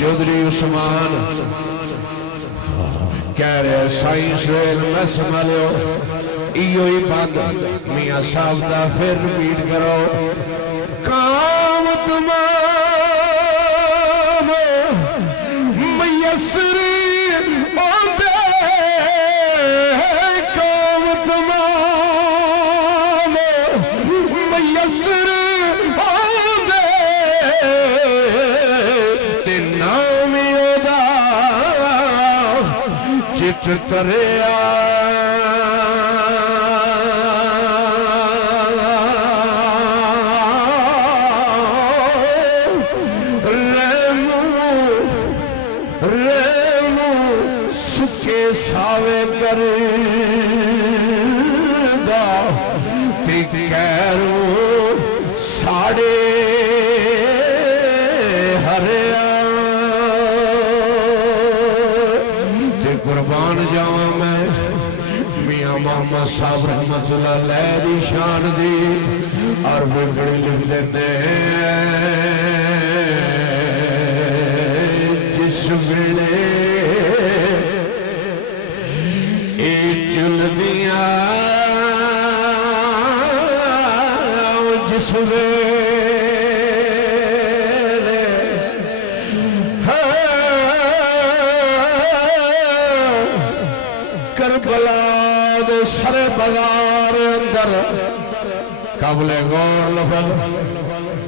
चौधरी उस्मान कह रहे साइंस मैं संभालो इो ही बंद मियाँ साहब का फिर रिपीट करो काम तमाम मैसर आंदे काम तमाम मैसर आंदे ते नाम ओदा चित तरिया सावे कर कैरो साड़े हरिया ते कुर्बान जावा मैं मियाँ मोहम्मद साहब रहमतुल्लाह अलैह दी शान दी और बड़े लिख देते जिस वेले जिस वेले करबला दे सरे बाजार अंदर काबले गौर लफल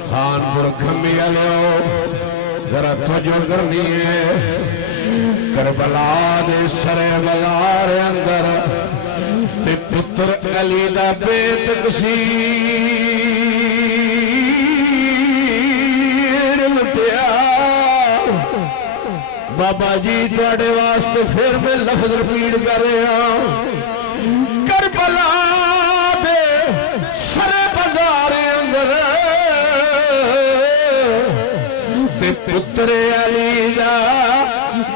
खानपुर खम्बी आलो जरा तवज्जो करनी है करबला दे सरे बाजार अंदर ते पुत्र अली दा बेट कसीर लुटिया बाबा जी तुहाडे वास्ते फिर मैं लफ्ज रिपीट कर रहा करबला दे सरे बाजार अंदर ते पुत्र अली दा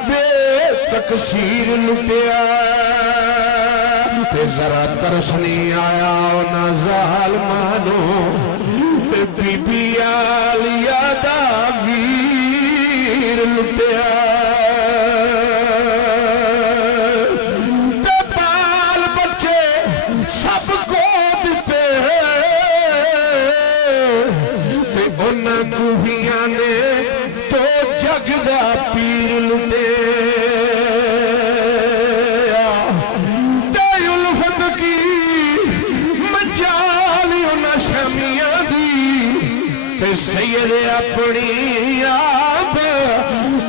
बेट कसीर लुटिया जरा तरस नहीं आया ना जालमानो ते बीबी आलिया दा वीर लुटिया ते बाल बच्चे सबको दिते ते उन्हां खूफियां ने तो जग दा पीर लुटे सैयद अपनी आप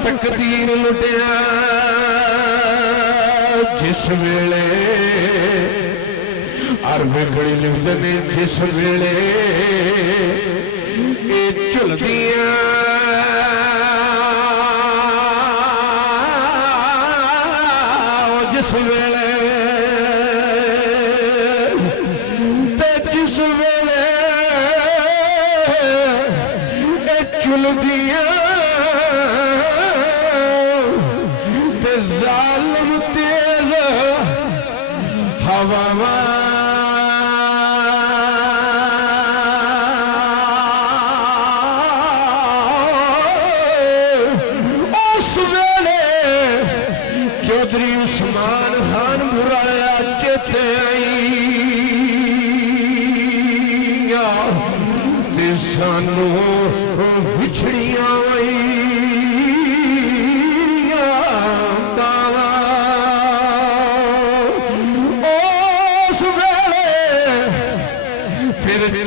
तकदीर लुटिया जिस वेले और विगड़ी लिखते ने जिस वेले ये झुलदियां जिस वेले जालिम तेज हवा उस वेले चौधरी उस्मान खान बुराया चेते आई सानू बिछड़ियां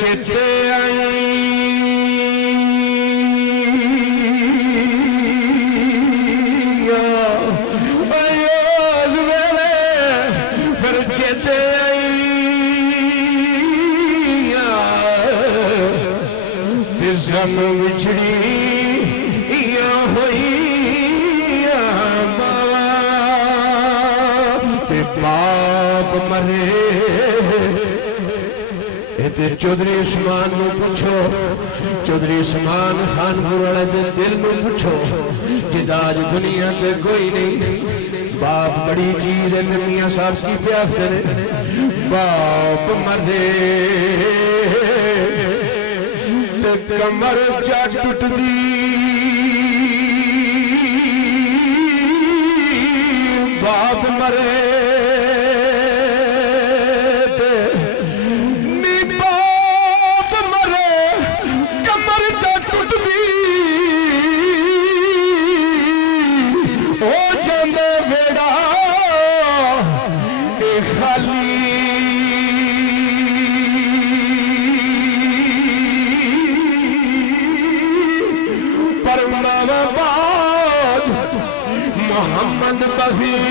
चेते आई फिर चेते आई सानू बिछड़ी हुई बाबा ते बाप मरे चौधरी उस्मान को पूछो चौधरी उस्मान खानपुर वाले दे दिल में पूछो जिदा अज दुनिया ते कोई नहीं बाप बड़ी चीज है मियां साहब की प्यास करे बाप मरे ते कमर जा टुटदी मरे नी बाप मरे कमर जा टुट भी हो जांदे वेड़ा ए खाली पर मावाबाद मोहम्मद बफीजा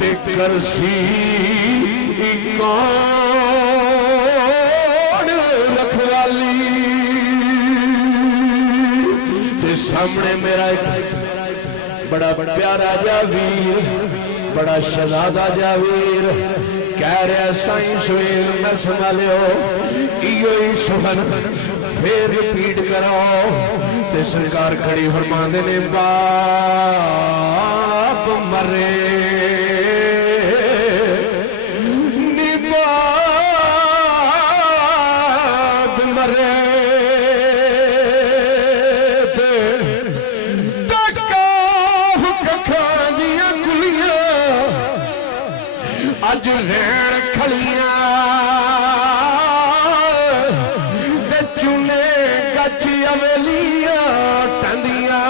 ते करसी कौन रखवाली ते सामने मेरा एक बड़ा प्यारा जा वीर बड़ा शहजादा जा वीर कह रहा साईं सुहेल मैं संभालियो इयो ही सुहन फिर रिपीट करो ते सरकार खड़ी फरमांदे ने बाप मरे नी बाप मरे अज रैन खलियां ते चूने गच अवेलियां टंदियां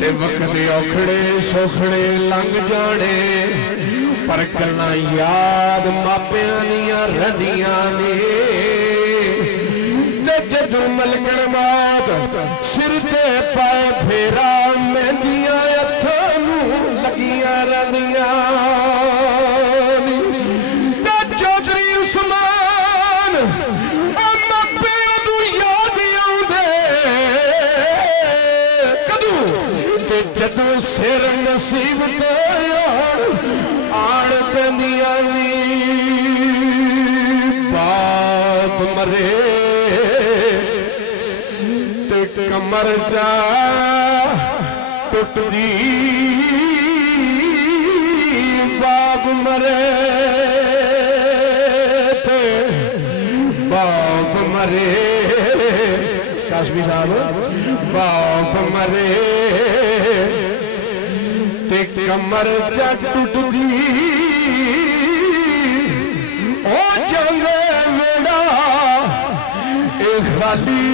ते वक्त औखड़े सोखड़े लंघ जाने पर करना याद मापियां दियां रंदियां ने ते जदू मलकण मात सिर ते पाए फेरा मेहंदियां लगियां रंदियां चौधरी उस्मान मापे नूं याद आउंदे कदू ते जदों सिर नसीब ते आण पैंदियां नी बाप मरे ते कमर जा टुटदी बाप मरे थे बाप मरे काशमी साहब बाप मरे ते कमर जा टुटदी ओ जंगे वेड़ा ए खाली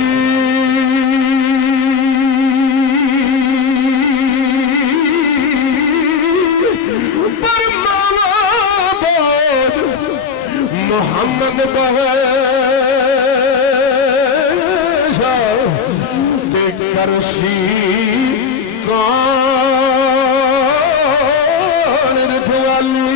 मोहम्मद बवेशा ते करसी कौन रखवाली